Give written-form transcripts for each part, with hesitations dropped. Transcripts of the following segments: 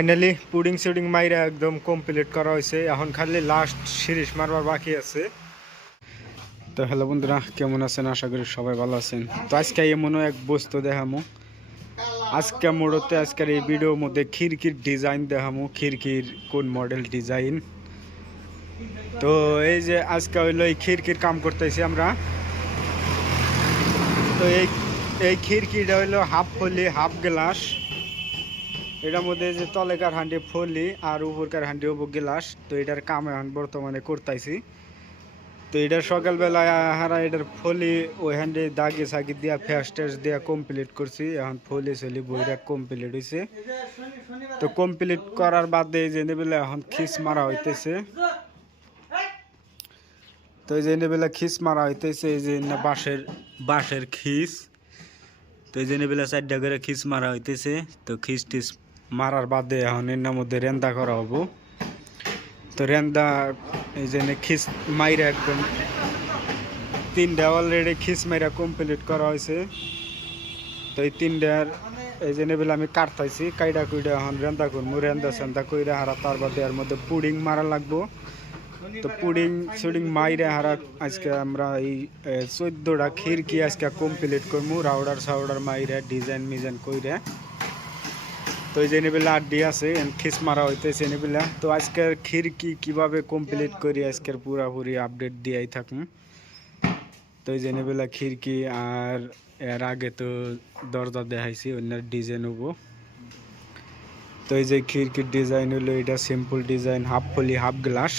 Finally pudding শুডিং মাইরা একদম complete করা হয়েছে। এখন খালি লাস্ট সিরিজ মারবার বাকি আছে। তো হ্যালো বন্ধুরা, কেমন আছেন? আশা করি সবাই ভালো আছেন। তো আজকে এমন এক বস্তু দেখামু আজকে মোড়তে। আজকের এই ভিডিওর মধ্যে খিড়কির ডিজাইন দেখামু, খিড়কির কোন মডেল ডিজাইন। তো এই যে আজকে হইলো এই খিড়কির কাম করতেছি আমরা। তো এই খিড়কিটা হইলো হাফ ফলি হাফ গ্লাস। এটার মধ্যে যে তলেকার হান্ডি ফলি আর উপরকার হান্ডি হবো গ্লাস। তো এটার কাম এখন বর্তমানে করতেছি। তো এটা সকালবেলায় হারা এটার ফলি ওই হ্যান্ডে দাগে সাগি দিয়া ফেস্ট টেস্ট দিয়া কমপ্লিট করছি। এখন ফলি চলি বইটা কমপ্লিট হয়েছে। তো কমপ্লিট করার বাদে যে নেবেলা এখন খিস মারা হইতেছে। তো এই যে নেবেলা খিস মারা হইতেছে, এই যে বাঁশের খিস। তো এই যে নেবেলা 4টা করে খিস মারা হইতেছে। তো খিস টিস মারার বাদে এখন এর মধ্যে রেন্দা করা হবো। তো রেন্দা এই যে খিস মাইরা একদম 3টা অলরেডি খিস মাইরা কমপ্লিট করা হয়েছে। তো এই 3টার এই যে নেবেলা আমি কাটতাইছি, কাইডা কুইডা এখন রেন্দা করবো। রেন্দা সেন্দা কইরা হারা তার বাদে এর মধ্যে পুডিং মারা লাগবো। তো পুডিং শুডিং মাইরে হারা আজকে আমরা এই 14টা খিড়কি আজকে কমপ্লিট করবো। রাউডার সাউডার মাইরে ডিজাইন মিজাইন কইরে। তো এই যে নেবেলা আড্ডি আছে খিস মারা হইতেছে নেবেলা। তো আজকের খিড়কি কিভাবে কমপ্লিট করি আজকের পুরাপুরি আপডেট দিয়াই থাকুন। তো এই যে নেবেলা খিড়কি আর এর আগে তো দরজা দেখাইছি, অন্য ডিজাইন হবো। তো এই যে খিড়কির ডিজাইন হলো এটা সিম্পল ডিজাইন, হাফ ফলি হাফ গ্লাস।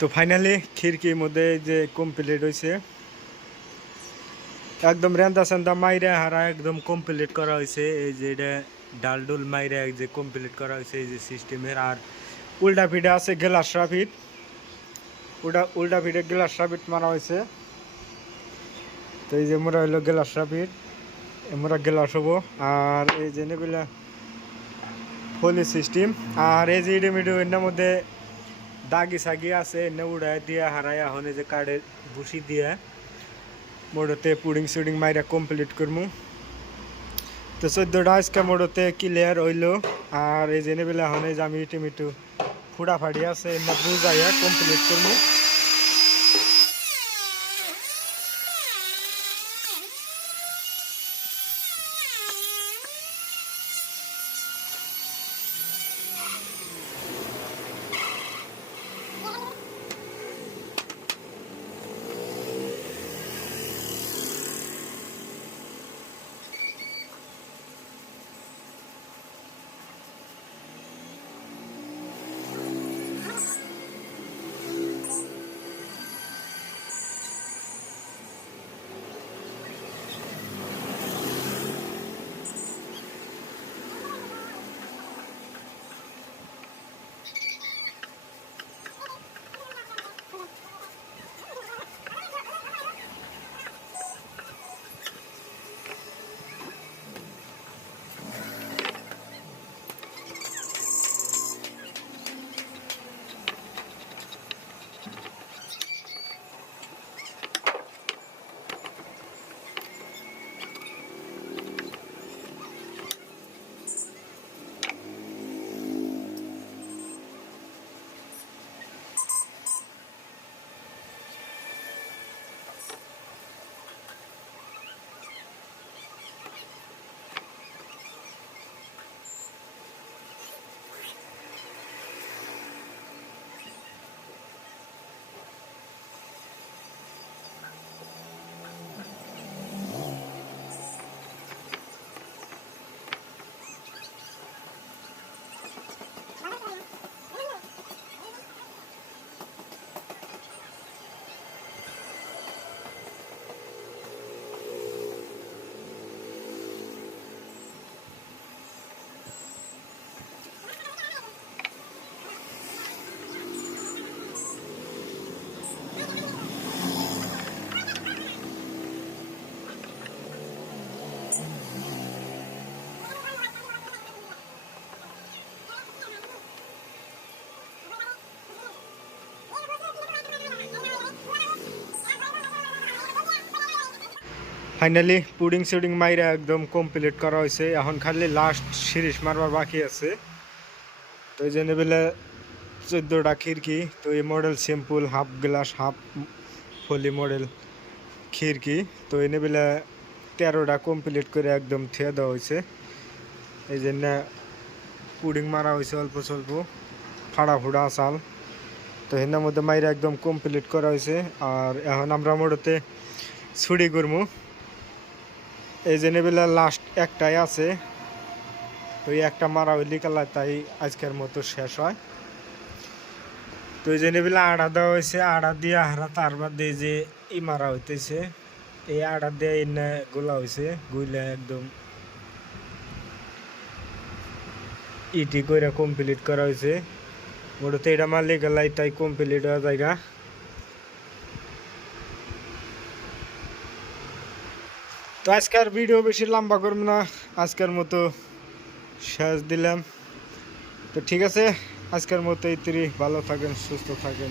তো ফাইনালি খিড়কির মধ্যে যে কমপ্লিট হয়েছে, একদম রেন্দা সেন্দা মাইরা হারা একদম কমপ্লিট করা হয়েছে। এই যে এটা ডাল ডুল মাইরা যে কমপ্লিট করা হয়েছে এই যে সিস্টেমের। আর উল্টা ফিটে আছে গ্লাস রাফিট, উল্টা ফিটে গ্লাস রাফিট মারা হয়েছে। তো এই যে মোরা হইলো গ্লাস রাফিট, মোরা গ্লাস হবো। আর এই যে নেবিলা ফলি সিস্টেম। আর এই যে ইডেমিডো এর মধ্যে দাগি সাগি আছে, এনে উড়ায় দিয়া হারায় এখন এই যে কাঠের ভুসি দিয়া মোড়তে পুডিং সুডিং মাইরা কমপ্লিট করবো। তো 14টা আজকে মোড়তে ক্লিয়ার হইলো। আর এই যে নেবেলা এখন এই যে আমি ইটিমিটু ফুড়া ফাড়ি আছে এনে বুঝাইয়া কমপ্লিট করবো। ফাইনালি পুডিং সুডিং মাইরা একদম কমপ্লিট করা হয়েছে। এখন খালি লাস্ট সিরিজ মারবার বাকি আছে। তো এই জন্য বেলা 14টা খিড়কি। তো এই model simple half glass half ফলি মডেল খিড়কি। তো এনে বেলা 13টা কমপ্লিট করে একদম থিয়ে দেওয়া হয়েছে। এই জন্য পুডিং মারা হয়েছে অল্প স্বল্প ফাড়া ফুড়া চাল। তো এর মধ্যে মাইরা একদম কমপ্লিট করা হয়েছে। আর এখন আমরা মোড়তে ছুরি করবো। এই যে নেবেলা লাস্ট একটাই আছে। তো এই একটা মারা হইলি কালা তাই আজকের মতো শেষ হয়। তো এই যে নেবেলা আড়া দেওয়া হয়েছে, আড়া দিয়ে হারা তার বাদে যে ই মারা হইতেছে, এই আড়া দিয়ে এনে গোলা হয়েছে, গুইলে একদম ইটি করে কমপ্লিট করা হয়েছে। মোটতে এটা মারলে গেলাই তাই কমপ্লিট হওয়া জায়গা। তো আজকের ভিডিও বেশি লম্বা করব না, আজকের মতো শেষ দিলাম। তো ঠিক আছে, আজকের মতো ভালো থাকেন, সুস্থ থাকেন।